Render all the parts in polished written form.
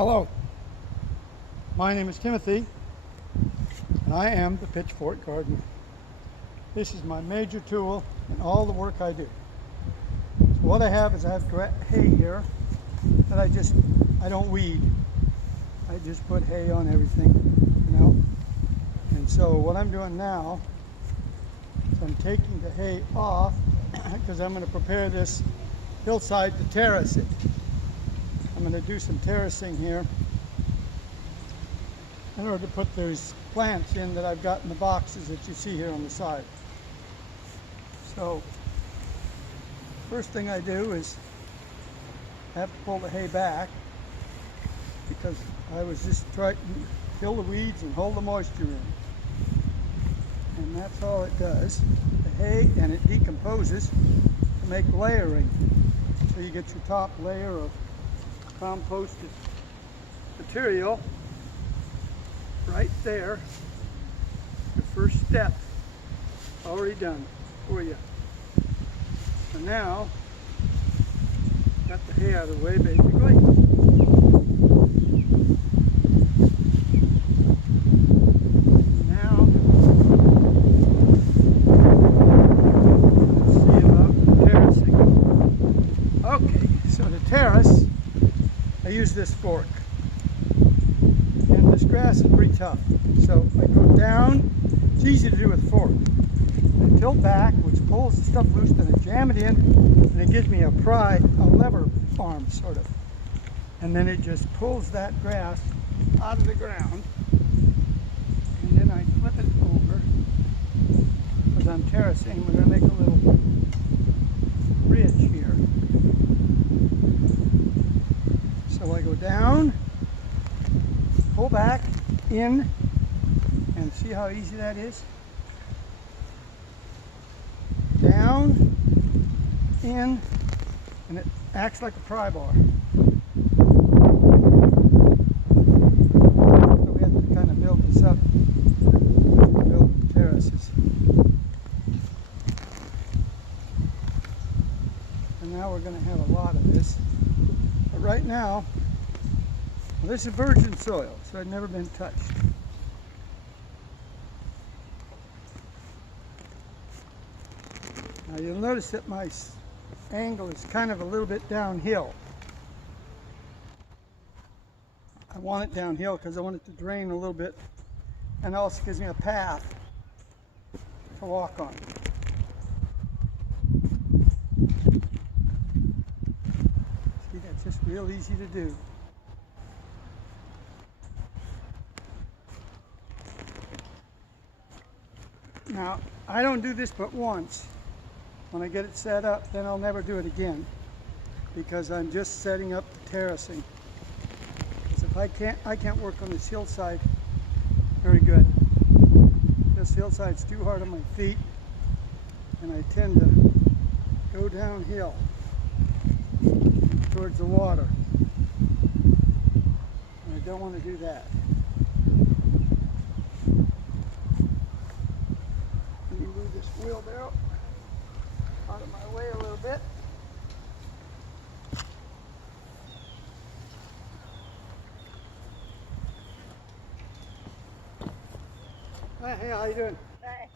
Hello, my name is Timothy, and I am the Pitchfork Gardener. This is my major tool in all the work I do. So what I have is hay here that I don't weed. I just put hay on everything, And so what I'm doing now is I'm taking the hay off because I'm going to prepare this hillside to terrace it. I'm going to do some terracing here in order to put those plants in that I've got in the boxes that you see here on the side. So first thing I do is I have to pull the hay back because I was just trying to kill the weeds and hold the moisture in. And that's all it does. The hay, and it decomposes to make layering. So you get your top layer of composted material right there. The first step already done for you. So now got the hay out of the way basically. Now let's see about the terracing. Okay, so to terrace I use this fork, and this grass is pretty tough, so I go down. It's easy to do with a fork. I tilt back, which pulls the stuff loose, then I jam it in, and it gives me a lever arm sort of, and then it just pulls that grass out of the ground, and then I flip it over because I'm terracing. We're going to make a little ridge here. So I go down, pull back, in, and see how easy that is? Down, in, and it acts like a pry bar. So we have to kind of build this up, build the terraces. And now we're going to have a lot of this. But right now, well, this is virgin soil, so it's never been touched. Now you'll notice that my angle is kind of a little bit downhill. I want it downhill because I want it to drain a little bit, and also gives me a path to walk on. See, that's just real easy to do. Now, I don't do this but once. When I get it set up, then I'll never do it again because I'm just setting up the terracing. Because if I can't work on this hillside very good. This hillside's too hard on my feet, and I tend to go downhill towards the water. And I don't want to do that. Let me move this wheelbarrow out of my way a little bit. Hi, hey, how you doing? Hi.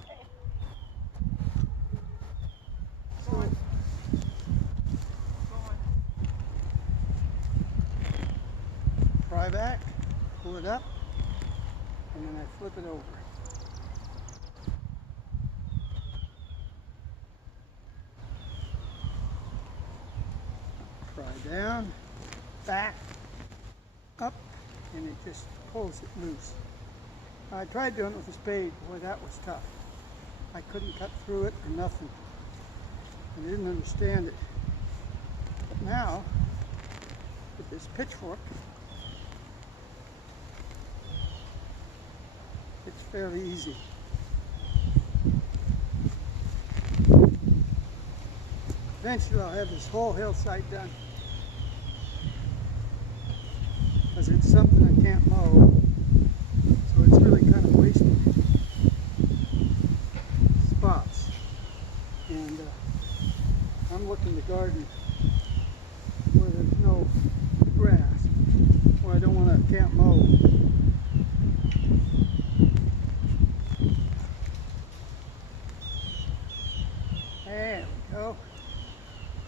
So, pry back, pull it up, and then I flip it over. Pry down, back, up, and it just pulls it loose. I tried doing it with a spade. Boy, that was tough. I couldn't cut through it or nothing. I didn't understand it. But now, with this pitchfork, it's fairly easy. Eventually I'll have this whole hillside done, because it's something I can't mow. So it's really kind of wasted spots. And I'm looking to garden where there's no grass, where I don't want can't mow. There we go.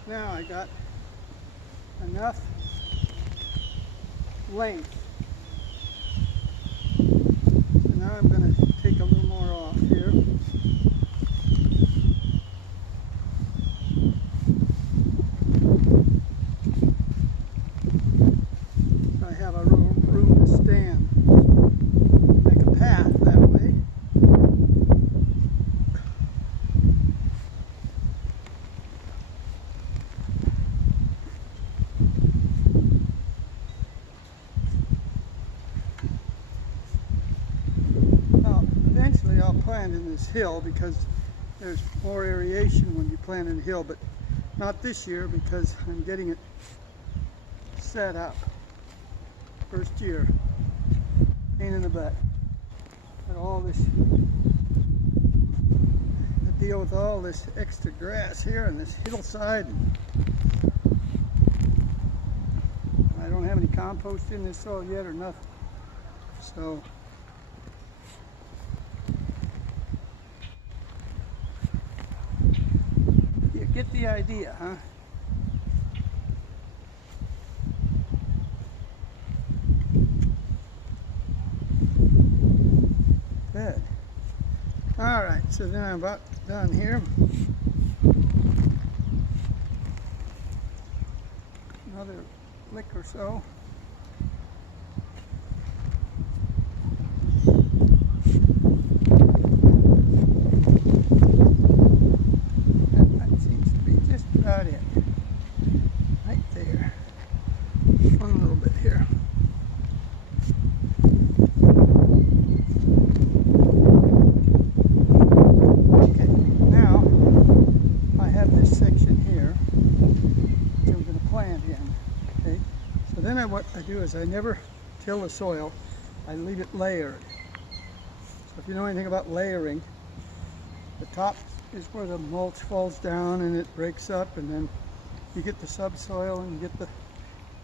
Now I got enough length. So now I'm going to take a little more off here. So I have a room to stand. Make a path that way. Eventually I'll plant in this hill because there's more aeration when you plant in a hill, but not this year because I'm getting it set up. First year, pain in the butt. Got all this, to deal with all this extra grass here on this hillside. I don't have any compost in this soil yet or nothing. So get the idea, huh? Good. All right, so then I'm about done here. Another lick or so. About it. Right there. One little bit here. Okay, now I have this section here which I'm going to plant in. Okay, so then what I do is I never till the soil, I leave it layered. So if you know anything about layering, the top is where the mulch falls down and it breaks up, and then you get the subsoil and you get the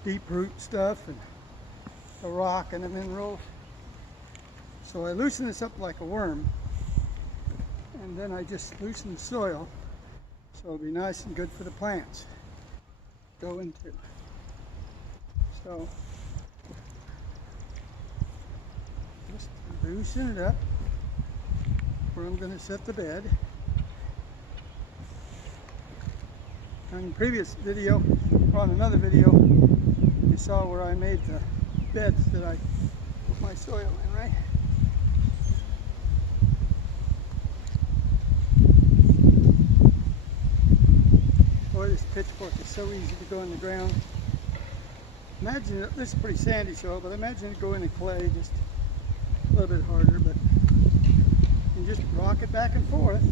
deep root stuff and the rock and the minerals. So I loosen this up like a worm, and then I just loosen the soil so it'll be nice and good for the plants to go into. So just loosen it up where I'm going to set the bed. On the previous video, or on another video, you saw where I made the beds that I put my soil in, right? Boy, this pitchfork is so easy to go in the ground. Imagine it, this is pretty sandy soil, but imagine it go in the clay, just a little bit harder, but you can just rock it back and forth.